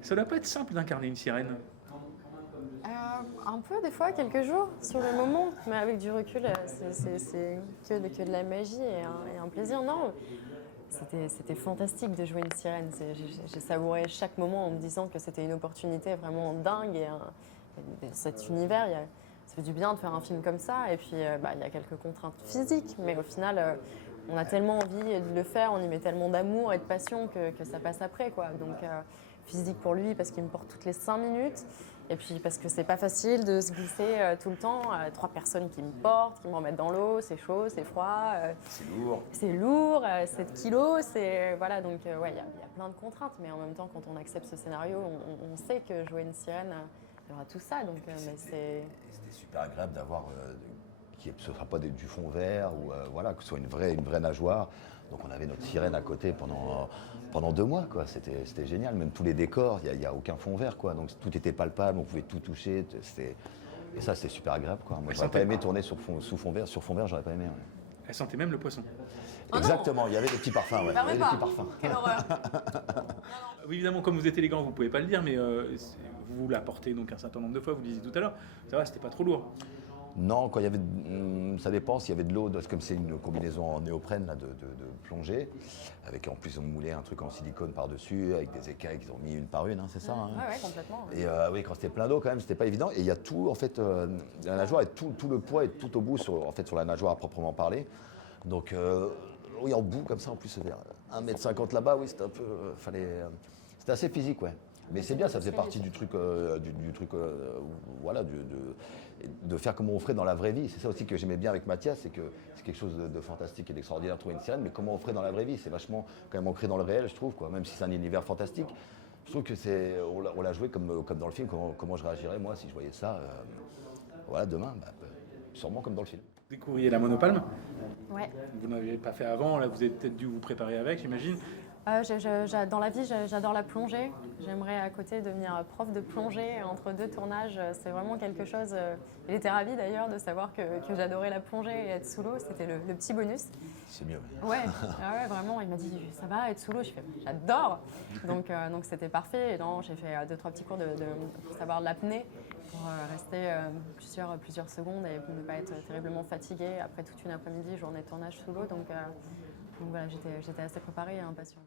Ça doit pas être simple d'incarner une sirène. Un peu, des fois, quelques jours, sur le moment, mais avec du recul, c'est que de la magie et un plaisir. Non, c'était fantastique de jouer une sirène. J'ai savouré chaque moment en me disant que c'était une opportunité vraiment dingue et cet univers, ça fait du bien de faire un film comme ça. Et puis, il y a quelques contraintes physiques, mais au final, on a tellement envie de le faire, on y met tellement d'amour et de passion que ça passe après, quoi. Donc, physique pour lui parce qu'il me porte toutes les 5 minutes. Et puis parce que c'est pas facile de se glisser tout le temps. 3 personnes qui me portent, qui me remettent dans l'eau, c'est chaud, c'est froid. C'est lourd. C'est lourd, 7 kilos, voilà, donc ouais, il y a plein de contraintes, mais en même temps, quand on accepte ce scénario, on sait que jouer une sirène, il y aura tout ça, donc mais c'est... C'était super agréable d'avoir que ce ne sera pas du fond vert ou voilà, que ce soit une vraie nageoire. Donc on avait notre sirène à côté pendant 2 mois, quoi. C'était génial. Même tous les décors, il n'y a aucun fond vert, quoi. Donc tout était palpable, on pouvait tout toucher. Et ça, c'était super agréable, quoi. Moi, j'aurais pas aimé tourner sous fond vert. Sur fond vert, j'aurais pas aimé. Ouais. Elle sentait même le poisson. Oh exactement, il y avait des petits parfums. Ouais. Il y avait des petits parfums. Quelle horreur. Oui, évidemment, comme vous êtes élégant, vous pouvez pas le dire, mais vous la portez donc un certain nombre de fois, vous le disiez tout à l'heure. Ça va, c'était pas trop lourd. Non, quand il y avait, ça dépend s'il y avait de l'eau, comme c'est une combinaison en néoprène là, de plongée, avec en plus on moulait un truc en silicone par-dessus, avec des écailles qu'ils ont mis une par une, hein, c'est ça hein. Ouais, complètement. Et oui, quand c'était plein d'eau quand même, c'était pas évident. Et il y a tout, en fait, la nageoire, et tout le poids est tout au bout, sur la nageoire à proprement parler. Donc, oui, en bout comme ça, en plus, vers 1,50 m là-bas, oui, c'était un peu, c'était assez physique, ouais. Mais c'est bien, ça faisait partie du truc, voilà, de faire comme on ferait dans la vraie vie. C'est ça aussi que j'aimais bien avec Mathias, c'est que c'est quelque chose de fantastique et d'extraordinaire de trouver une sirène, mais comment on ferait dans la vraie vie, c'est vachement quand même ancré dans le réel, je trouve, quoi. Même si c'est un univers fantastique, je trouve que on l'a joué comme dans le film, comment je réagirais moi si je voyais ça, voilà, demain, sûrement comme dans le film. Vous découvriez la monopalme. Ouais. Vous n'aviez pas fait avant, là vous avez peut-être dû vous préparer avec, j'imagine. Dans la vie, j'adore la plongée. J'aimerais à côté devenir prof de plongée entre 2 tournages. C'est vraiment quelque chose. Il était ravi d'ailleurs de savoir que j'adorais la plongée et être sous l'eau. C'était le petit bonus. C'est mieux. Ouais, ouais, vraiment. Il m'a dit ça va être sous l'eau. Je fais j'adore. Donc c'était parfait. Et non, j'ai fait 2-3 petits cours pour savoir l'apnée, pour rester plusieurs secondes et ne pas être terriblement fatiguée après toute une après-midi, journée de tournage sous l'eau. Donc voilà, j'étais assez préparée et impatiente.